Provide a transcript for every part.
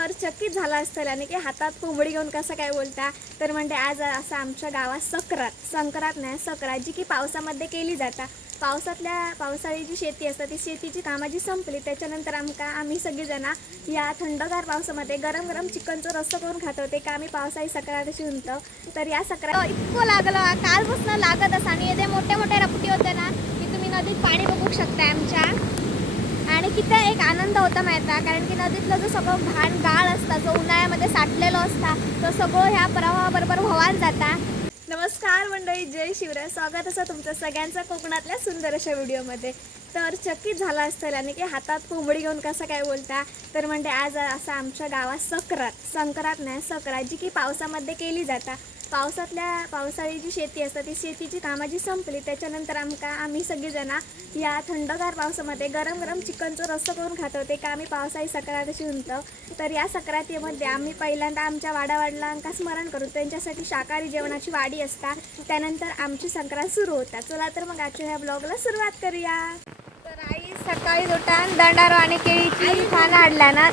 तर चकित झाला असतं आणि की हातात कोंबडी घेऊन कसं काय बोलता. तर म्हणजे आज असं आमच्या गावात संक्रांत नाही सकरात जी की पावसामध्ये केली जाता. पावसाळी जी शेती असतात ती शेतीची कामाची संपली त्याच्यानंतर आम्ही सगळेजण या थंडगार पावसामध्ये गरम गरम चिकनचं रस्सा करून खातो. ते का आम्ही पावसाळी सक्रात अशी म्हणतो. तर या सक्रात इतकं लागलं कालपासून लागत असं आणि ते मोठे मोठे रपटी होते ना की तुम्ही नदीत पाणी बघू शकता आमच्या. आणि किती एक आनंद होता माहिती आहे कारण की नदीतलं जो सगळं घाण गाळ असता जो उन्हाळ्यामध्ये साठलेलो असता तो सगळं ह्या प्रवाहाबरोबर व्हावान जाता. नमस्कार मंडळी, जय शिवराय. स्वागत असं तुमचं सगळ्यांचं कोकणातल्या सुंदर अशा व्हिडिओमध्ये. तर चकित झाला असतं आणि की हातात कोंबडी घेऊन कसं काय बोलता. तर म्हणजे आज असं आमच्या गावात संक्रांत नाही सकरात जी की पावसामध्ये केली जाता. पावसाळी जी शेती असतात ती शेतीची कामाची संपली त्याच्यानंतर आम्ही सगळेजण या थंडगार पावसामध्ये गरम गरम चिकनचं रस्सा करून खातो. ते का आम्ही पावसाळी सक्रात अशी म्हणतो. तर या सक्रातीमध्ये आम्ही पहिल्यांदा आमच्या वाडावडिलांका स्मरण करू त्यांच्यासाठी शाकाहारी जेवणाची वाडी असता. त्यानंतर आमची संक्रांत सुरू होता. चला तर मग आजच्या ह्या ब्लॉगला सुरुवात करूया. तर आई सकाळी उठान दंडारो आणि केळीची पानं आणल्या ना.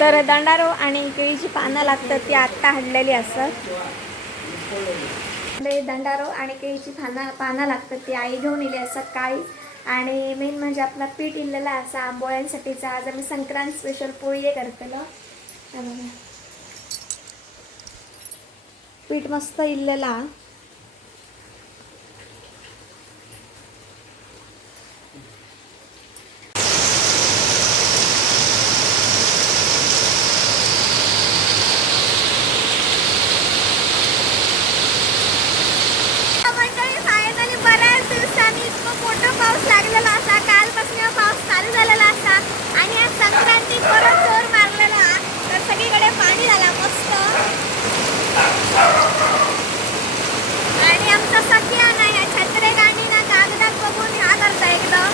तर दंडारो आणि केळीची पानं लागतात ती आत्ता हडलेली असतात. दंडारो आणि केळीची पानं लागतात ती आई घेऊन इली असतात काळी. आणि मेन म्हणजे आपला पीठ इल्लेला असा आंबोळ्यांसाठीचा. आज आम्ही संक्रांत स्पेशल पोळी करतलो. पीठ मस्त इल्लेला. पाऊस लागलेला असा कालपासून पाऊस चालू झालेला असा आणि आज संक्रांती परत जोर मारलेला. तर सगळीकडे पाणी झाला मस्त. आणि आमचा सख्या ना ह्या छत्रे गाणी ना कागदात बघून ह्या करता एकदम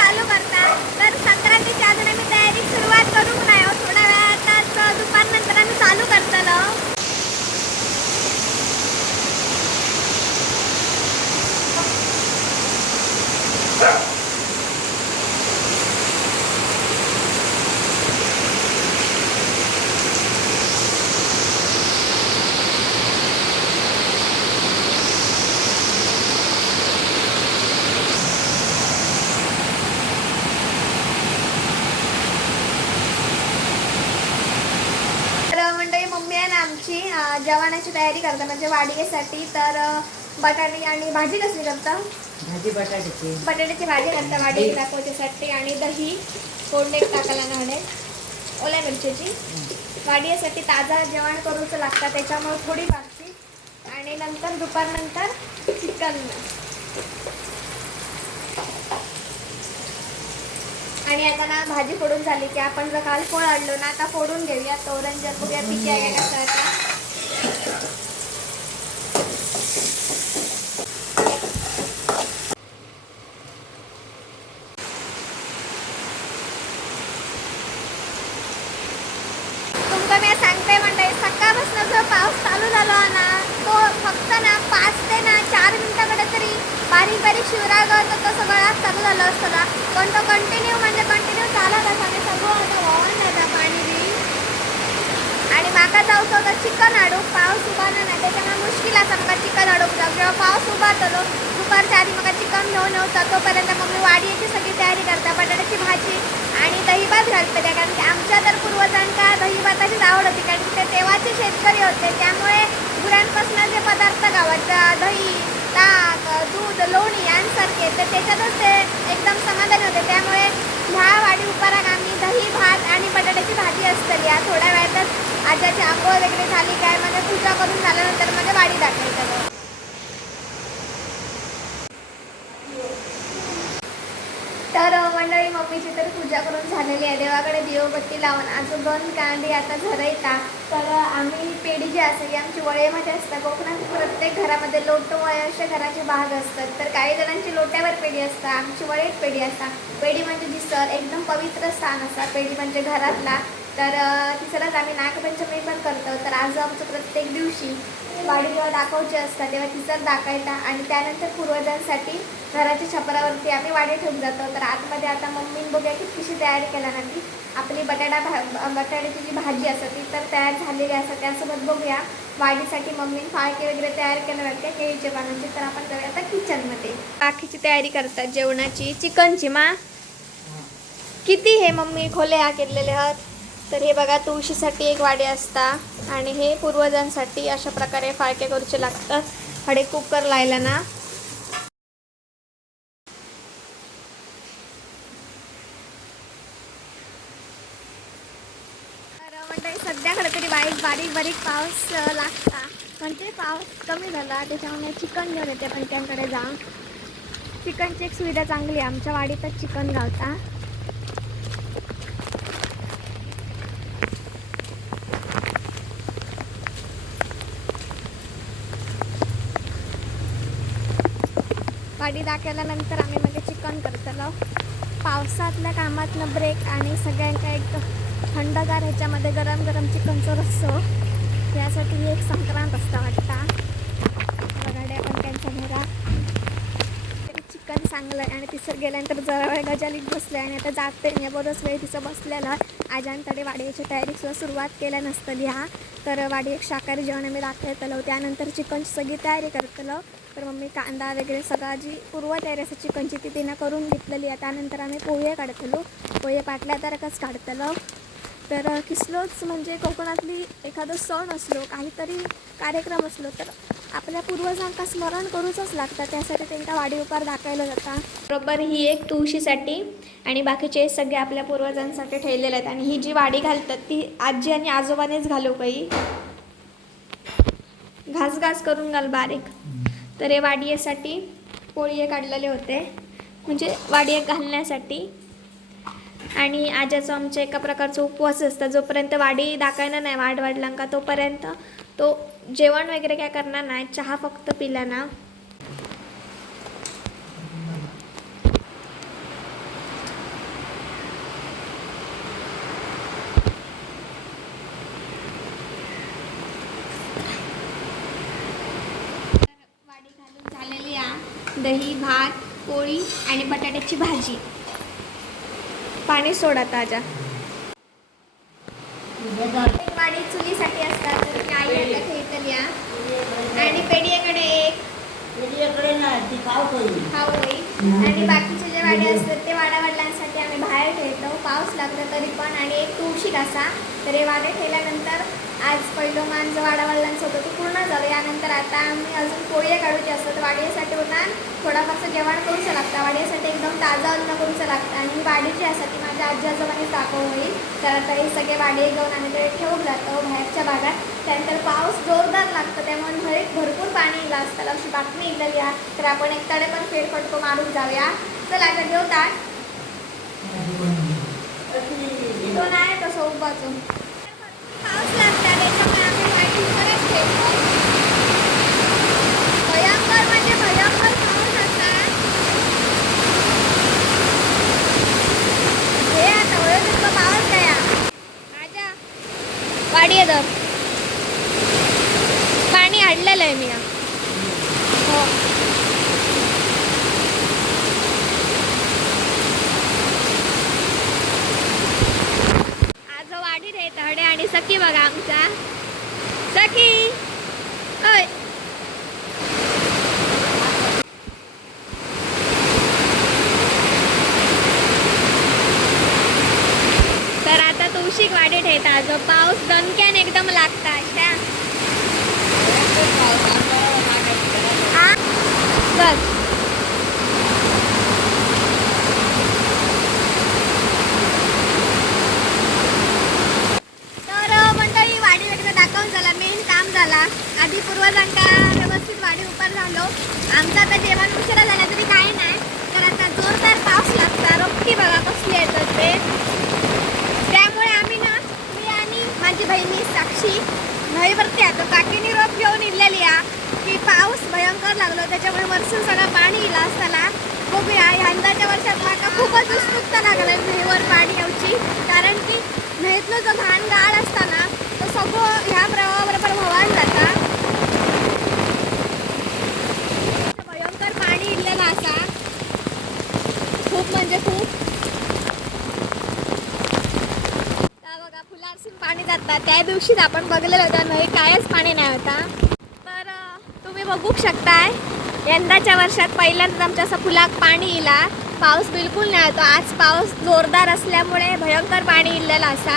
चालू करता. तर संक्रांतीची अजून आम्ही तयारी सुरुवात करू नाही. थोड्या वेळातच दुपारनंतर आम्ही चालू करतलो. आमची जेवणाची तयारी करता म्हणजे वाडीसाठी. तर बटाटे आणि भाजी कसली करता. भाजी बटाट्याची भाजी करता वाडी दाखवण्यासाठी. आणि दही फोडणे टाकायला नव्हे ओल्या मिरचीची. वाडीसाठी ताजा जेवण करूच लागतं त्याच्यामुळे थोडी भाजी. आणि नंतर दुपारनंतर चिकन. आणि आता ना भाजी फोडून झाली की आपण जर काल फळ आणलो ना आता फोडून घेऊया. तोरंजन बघूया पिके आहे कसं आता. तुमका मी सांगते म्हणजे सकाळपासून जो पाऊस चालू झाला ना तो फक्त ना 5 ते 4 मिनिटाकडे तरी बारीक बारीक शिवरागत तो सगळं चालू झालं असतं. पण तो कंटिन्यू चालत असा आणि सगळं आता वाहून जाता पाणी बी. आणि माका जाऊचं होतं चिकन हाडूक. पाऊस उभा नाही त्याच्यामुळे मुश्किल असा मला चिकन हाडूक जाऊ. जेव्हा पाऊस उभा होतो दुपारच्या आधी मला चिकन घेऊन येऊचा. तोपर्यंत मम्मी वाडीची सगळी तयारी करता. बटाट्याची भाजी आणि दहीभात घालते त्या कारण की आमच्या तर पूर्वजांका दहीभाताचीच आवड होती कारण की ते तेव्हाचे शेतकरी होते. त्यामुळे गुरांपासून जे पदार्थ गावाचा दही ताक दूध लोणी यांसारखे तर त्याच्यातच ते एकदम समाधानी होते. त्यामुळे ह्या वाडी उपारात आम्ही दही भात आणि बटाट्याची भाजी असतली. या थोड्या वेळातच आजाची आंघोळ वगैरे झाली काय म्हणजे पूजा करून झाल्यानंतर म्हणजे वाडी दाखवायचं. तर मंडळी मम्मीची तर पूजा करून झालेली आहे. देवाकडे दिवबत्ती लावून आजोबन कांडी आता झरायता. तर आम्ही पेढी जी असते की आमची वळेमध्ये असतात. कोकणात प्रत्येक घरामध्ये लोटवळे असे घराचे भाग असतात. तर काही जणांची लोट्यावर पेढी असतात, आमची वळेत पेढी असतात. पेढी म्हणजे दिसर एकदम पवित्र स्थान असतात. पेढी म्हणजे घरातला. तर तिसरंच आम्ही नागपंचमी पण करतो. तर आज आमचं प्रत्येक दिवशी वाडी जेव्हा दाखवायची असतात तेव्हा तिसर दाखवायचा आणि त्यानंतर पूर्वजांसाठी घराच्या छपरावरती आम्ही वाडी ठेवून जातो. तर आतमध्ये आता मम्मीने बघूया की कशी तयारी केला ना ती आपली बटाट्याची जी भाजी असते ती तर तयार झालेली असते. त्यासोबत बघूया वाडीसाठी मम्मीने फाळके वगैरे तयार केले वाटते केळीच्या पानांची. तर आपण जाऊया आता किचनमध्ये. बाकीची तयारी करतात जेवणाची. चिकनची मा किती हे मम्मी खोले हा केलेले आहात. तर हे बघा तुळशीसाठी एक वाडी असता आणि हे पूर्वजांसाठी अशा प्रकारे फाळके करूचे लागतात. हडे कुकर लायला ना म्हणजे सध्याकडे तरी बारीक बारीक पाऊस लागता. म्हणजे पाऊस कमी झाला त्याच्यामुळे चिकन घेऊन येते पण त्यांकडे जा. चिकनची एक सुविधा चांगली आहे. आमच्या वाडीतच चिकन घालता. वाडी दाखवल्यानंतर आम्ही म्हणजे चिकन करतलो. पावसातल्या कामातनं ब्रेक आणि सगळ्यांच्या एकदम थंडगार ह्याच्यामध्ये गरम गरम चिकनचं रस्सो यासाठी ही एक संक्रांत असता वाटता. बघाड्या पण त्यांच्या घरात चिकन चांगलं आहे आणि तिसर गेल्यानंतर जरा वेळ गजालीत बसले आणि आता जाते मी बरंच वेळ तिचं बसलेला. आजांकडे वाडीची तयारीसुद्धा सुरुवात केल्या नसतली हा. तर वाडी एक शाकाहारी जेवण आम्ही दाखवतलो. त्यानंतर चिकनची सगळी तयारी करतलो. तर मम्मी कांदा वगैरे सगळा जी पूर्वतयारी असते चिकनची ती तिनं करून घेतलेली आहे. त्यानंतर आम्ही पोहे काढतलो. पोहे पाटल्या तारखच काढतलो. तर किसलोच म्हणजे कोकणातली एखादं सण असलो काहीतरी कार्यक्रम असलो तर आपल्या पूर्वजांका स्मरण करूचच लागतं. त्यासाठी त्यांचा वाडी उपार दाखवायला जातात. बरोबर ही एक तुळशीसाठी आणि बाकीचे सगळे आपल्या पूर्वजांसाठी ठेवलेले आहेत. आणि ही जी वाडी घालतात ती आजी आणि आजोबानेच घालू काही घास करून घाल बारीक. तर हे वाडीसाठी पोळी काढलेले होते म्हणजे वाडी घालण्यासाठी. आणि आजाचं आमच्या एका प्रकारचा उपवास असतं. जोपर्यंत वाडी दाखवायला नाही वाढलांका तोपर्यंत तो जेवण वगैरे काय करणार नाही. चहा फक्त पिला ना. वाडी घालून झालेली आहे. दही भात पोळी आणि बटाट्याची भाजी. पाणी सोडा ताजा. वाडी चुलीसाठी असतात तर ती आई आता खेळतली आणि पेढीकडे एक खावळी आणि बाकीचे जे वाडे असतात ते वाडावडिलांसाठी आम्ही बाहेर ठेवतो पाऊस लागला तरी पण. आणि एक तुळशी कसा तर हे वाडे ठेवल्यानंतर आज पहिलं मान जो वाडावडिलांचं होतं ते पूर्ण झालं. यानंतर आता आम्ही अजून पोळी काढूचे असतात. वाडीसाठी होता थोडाफारचं जेवण करूचं लागतं. वाडीसाठी एकदम ताजा अन्न करूचं लागतं. आणि ही वाडी जी असतात ती माझ्या आजी आजोबांनी होईल. तर आता हे सगळे वाडे घेऊन आम्ही ते ठेवून जातो बाहेरच्या भागात. त्यानंतर पाऊस जोरदार लागतो त्यामुळे भरपूर पाणी येईल असताना अशी बातमी इलेली आहे. तर आपण एक तडे पण फेरफटको मारून जाऊया. चला आता जेवतात तो नाही तसं उभाचो पाऊस लागतात त्याच्यामुळे आम्ही वाडी परत ठेवतो. भयंकर म्हणजे भयंकर पाऊस असतात. हे आता वळत इतका पाऊस द्या माझ्या वाडी येतं पाणी अडलेलं आहे मी. हो आज वाडी रेत हडे आणि सखी बघा आमचा सखी ओय तर आता तुळशीक वाडी ठेवता जो पाऊस दणक्यान एकदम लागता अशा बस. तर मंडळी वाडी वगैरे दाखवून झाला. मेन काम झाला. आधी पूर्वजांका व्यवस्थित वाडी उपर झालो. आमचं आता जेवण उशिरा झाला तरी काही नाही. तर आता जोरदार पाऊस लागता. रोखी बघा दिवशी नईवरती आता काकीने रोप घेऊन इलेली की पाऊस भयंकर लागलो त्याच्यामुळे वरसून सगळं पाणी इला असताना बघूया यंदाच्या वर्षात माका खूपच उत्सुकता लागला न्हंयवर पाणी येऊची, कारण की न्हंयतलो जो घाण गाळ असताना तो सगळं ह्या प्रवाहाबरोबर व्हावान जाता. भयंकर पाणी इल्लेलं असा, खूप म्हणजे खूप. बघा फुलारसून पाणी जातात त्या दिवशीच आपण बघलेलं होतं नही कायच पाणी नाही होता. तर तुम्ही बघू शकताय यंदाच्या वर्षात पहिल्यांदाच आमच्या असं फुलाक पाणी इला. पाऊस बिलकुल नाही होतो. आज पाऊस जोरदार असल्यामुळे भयंकर पाणी इल्लेलं असा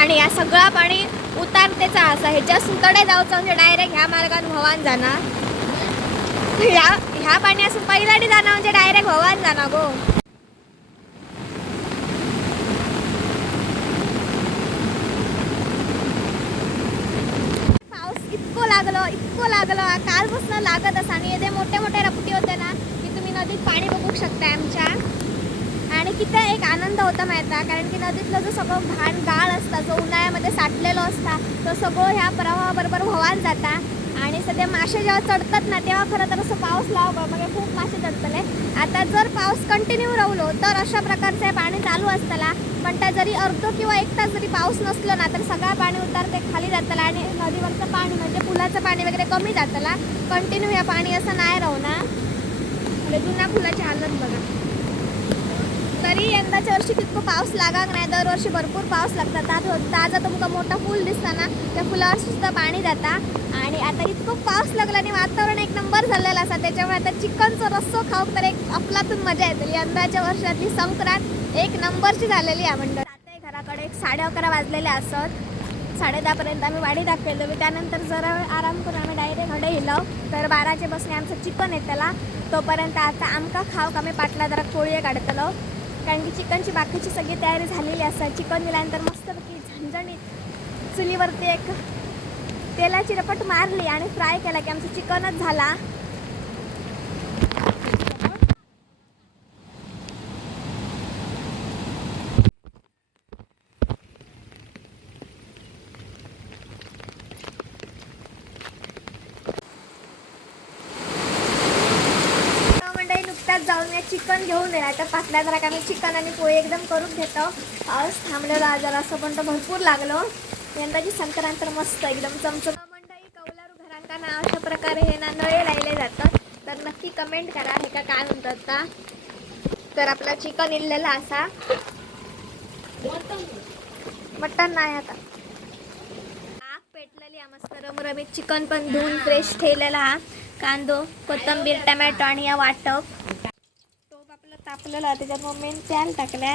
आणि या सगळा पाणी उतारतेचा असा. ह्याच्यासून कडे जाऊचं म्हणजे डायरेक्ट ह्या मार्गाने व्हावान जाणार. ह्या पाण्यासून पहिलाडी जाणार म्हणजे डायरेक्ट व्हावान जाणार गो. इतकं लागलं कालपासून लागत असा आणि येथे मोठे मोठे रपटी होते ना की तुम्ही नदीत पाणी बघू शकता आमच्या. आणि किती एक आनंद होता माहिती, कारण की नदीतलं जो सगळं घाण गाळ असता जो उन्हाळ्यामध्ये साठलेलो असता तो सगळं ह्या प्रवाहाबरोबर व्हावान जाता. आणि सध्या मासे जेव्हा चढतात ना तेव्हा खरं तर असं पाऊस लावलं म्हणजे खूप मासे चढतले. आता जर पाऊस कंटिन्यू राहिलो तर अशा प्रकारचे पाणी चालू असताना, पण त्या जरी अर्ध किंवा एक तास जरी पाऊस नसलो ना तर सगळं पाणी उतारते खाली जातला आणि नदीवरचं पाणी म्हणजे पुलाचं पाणी वगैरे कमी जातला. कंटिन्यू या पाणी असं नाही राहू ना. जुन्या फुलाची हालत बघा. तरी यंदाच्या वर्षी तितकं पाऊस लागाक नाही. दरवर्षी भरपूर पाऊस लागतात. ताजा तुमका मोठा फुल दिसता ना त्या फुलावर सुद्धा पाणी जाता. आणि आता इतकं पाऊस लागला आणि वातावरण एक नंबर झालेलं असा, त्याच्यामुळे आता चिकनचा रस्सो खाऊ तर एक अफलातून मजा येतली. यंदाच्या वर्षातली संक्रांत एक नंबरची झालेली आहे मंडळ. आता घराकडे एक 11:30 वाजलेले असत. 10:30पर्यंत आम्ही वाडी दाखवलो. त्यानंतर जरा आराम करून आम्ही डायरेक्ट घडे येलो. तर 12च्या बसने आमचं चिकन येतला. तोपर्यंत आता आमका खाऊ आम्ही पाटला जरा पोळी काढतलो, कारण की चिकनची बाकीची सगळी तयारी झालेली असतात. चिकन दिल्यानंतर मस्तपैकी झणझणीत चुलीवरती एक तेलाची रपट मारली आणि फ्राय केला की आमचं चिकनच झाला. जाऊन मी चिकन घेऊन येणार तर पाटल्या जरा का मी चिकन आणि पोळी एकदम करून घेतो. पाऊस थांबलेला जरा असं पण तो भरपूर लागलो. यंदाची संक्रांत तर मस्त एकदम चमचम. मंडळी कौलारू घरांका ना अशा प्रकारे हे ना नळे लावले जातात. तर नक्की कमेंट करा हे का काय म्हणतात का. तर आपला चिकन इल्लेला असा, मटन नाही आता आग पेटलेली मस्त रमरमीत. चिकन पण धुवून फ्रेश ठेवलेला हा. कांदो कोथिंबीर टमॅटो आणि या वाटप तो आपलं तापलेला त्याच्यात मम्मीने तेल टाकल्या.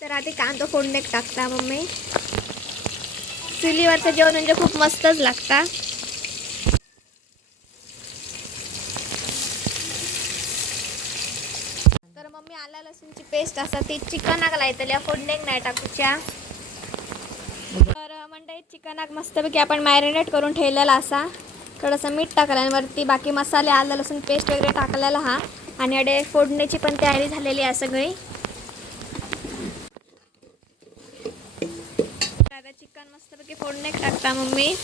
तर आधी कांदो फोडणीत टाकता मम्मी. चुलीवरचं जेवण म्हणजे खूप मस्तच लागता. तर मम्मी आला लसूणची पेस्ट असा ती चिकनाक लायतली फोडणीक नाही टाकूच्या. तर मंडळी चिकनाक मस्तपैकी आपण मॅरिनेट करून ठेवलेला असा. थोडंसं मीठ टाकलं आणि वरती बाकी मसाले आलं लसूण पेस्ट वगैरे टाकलेला हा. आणि अडे फोडण्याची पण तयारी झालेली आहे सगळी. आता चिकन मस्तपैकी फोडणीक टाकता मम्मी.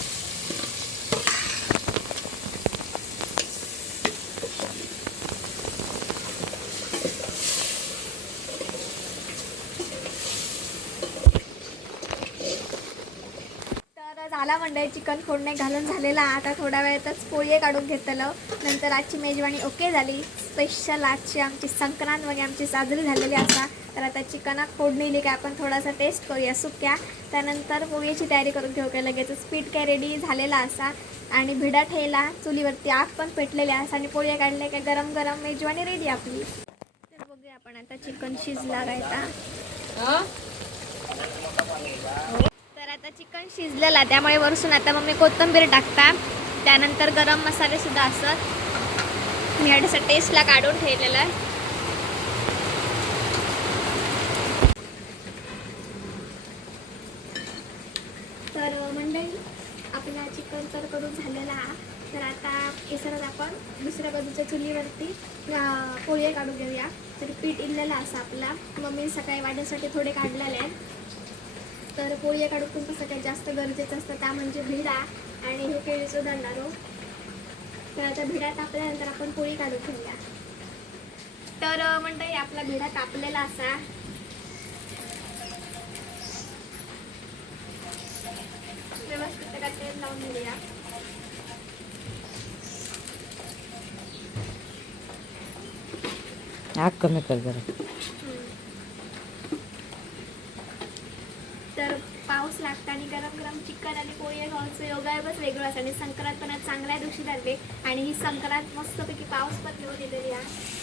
झाला मंडळी चिकन फोडणे घालून झालेला. आता थोड्या वेळातच पोळी काढून घेतलं. नंतर आजची मेजवानी ओके झाली. स्पेशल आजची आमची संक्रांत वगैरे आमची साजरी झालेली असा. तर आता चिकनात फोडणी इली की आपण थोडासा टेस्ट करूया सुक्या. त्यानंतर पोळीची तयारी करून घेऊ काय लगेच. पीठ काय रेडी झालेला असा आणि भिडा ठेवला चुलीवरती. आग पण पेटलेली असा आणि पोळी काढल्या काय गरम गरम मेजवानी रेडी आपली. तर बघूया आपण आता चिकन शिजला राहता. तर आता चिकन शिजलेला त्यामुळे वरसून आता मम्मी कोथिंबीर टाकता. त्यानंतर गरम मसाले सुद्धा असत. मी यासाठी टेस्टला काढून ठेवलेला आहे. तर मंडळी आपला चिकन तर करून झालेला हा. तर आता इसरत आपण दुसऱ्या बाजूच्या चुलीवरती पोळी काढून घेऊया. तरी पीठ इल्लेला असा आपला. मम्मी सकाळी वाढण्यासाठी थोडे काढलेले आहेत. तर पोळी काढून कसं काय जास्त गरजेचं असतं त्या म्हणजे भिडा आणि हे केळीचं दांडारो. तर आता भिडा तापल्यानंतर आपण पोळी काढून घेऊया. तर मंडळी आपला भिडा तापलेला असा. व्यवस्थित त्याला तेल लावून घेऊया. आग कमी कर जरा. तर पाऊस लागता आणि गरम गरम चिकन आणि पोळी खायचं योगायोगच वेगळं असं. आणि संक्रांत पण आज चांगल्या दिवशी लागले आणि ही संक्रांत मस्तपैकी पाऊस पण घेऊन दिलेली आहे.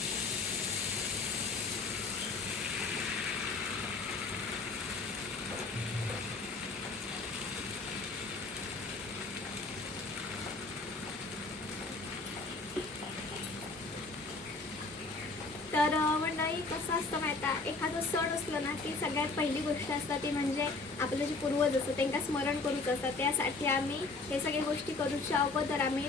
तर मंडळी कसं असतं माहिती आहे, एखादं सण असलं ना की सगळ्यात पहिली गोष्ट असतं ती म्हणजे आपलं जे पूर्वज असतं त्यांना स्मरण करूच असतं. त्यासाठी आम्ही हे सगळ्या गोष्टी करूच्या अगोदर आम्ही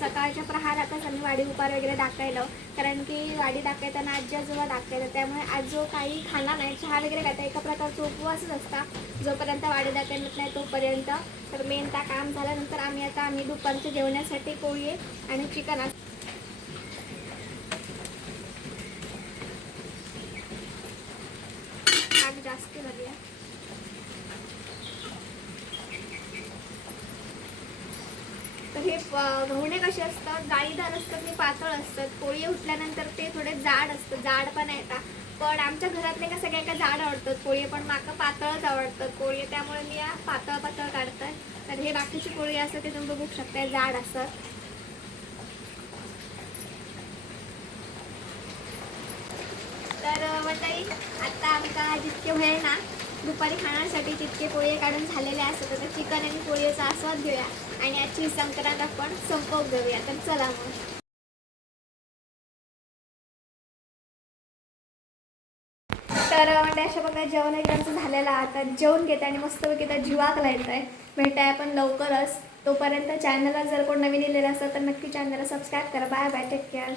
सकाळच्या प्रहारातच आम्ही वाडी उपार वगैरे दाखवायला. कारण की वाडी दाखवताना आजी आजोबा दाखवायला, त्यामुळे आज जो काही खाना नाही चहा वगैरे खाता एका प्रकारचा उपवासच असता जोपर्यंत वाडी दाखवत नाही तोपर्यंत. तर मेन त्या काम झाल्यानंतर आम्ही दुपारच्या जेवणासाठी पोळी आणि चिकन जास्त झाली आहे. तर हे घवणे कसे असतात, जाळीदार असतात आणि पातळ असतात. पोळी उठल्यानंतर ते थोडे जाड असतात, जाड पण येतात. पण आमच्या घरातले का सगळ्या जाड आवडतात पोळी, पण माका पातळच आवडतात पोळी, त्यामुळे मी पातळ पातळ काढतात. तर हे बाकीची पोळी असतात ते तुम्ही बघू शकता जाड असतात. तर मंडळी आता आमका जितके वेळ ना दुपारी खाण्यासाठी जितके पोळी काढून झालेले असतात तर चिकन आणि पोळीचा आस्वाद घेऊया आणि आजची संक्रांत आपण संपवून देऊया. तर चला मग. तर म्हणजे अशा प्रकारे जेवण एकदमचं झालेलं आता जेवण घेते आणि मस्तपैकी त्या जीवाक लायचं आहे. भेटाय आपण लवकरच. तोपर्यंत चॅनलला जर कोण नवीन इलेलं असेल तर नक्की चॅनलला सबस्क्राईब करा. Bye bye, take care.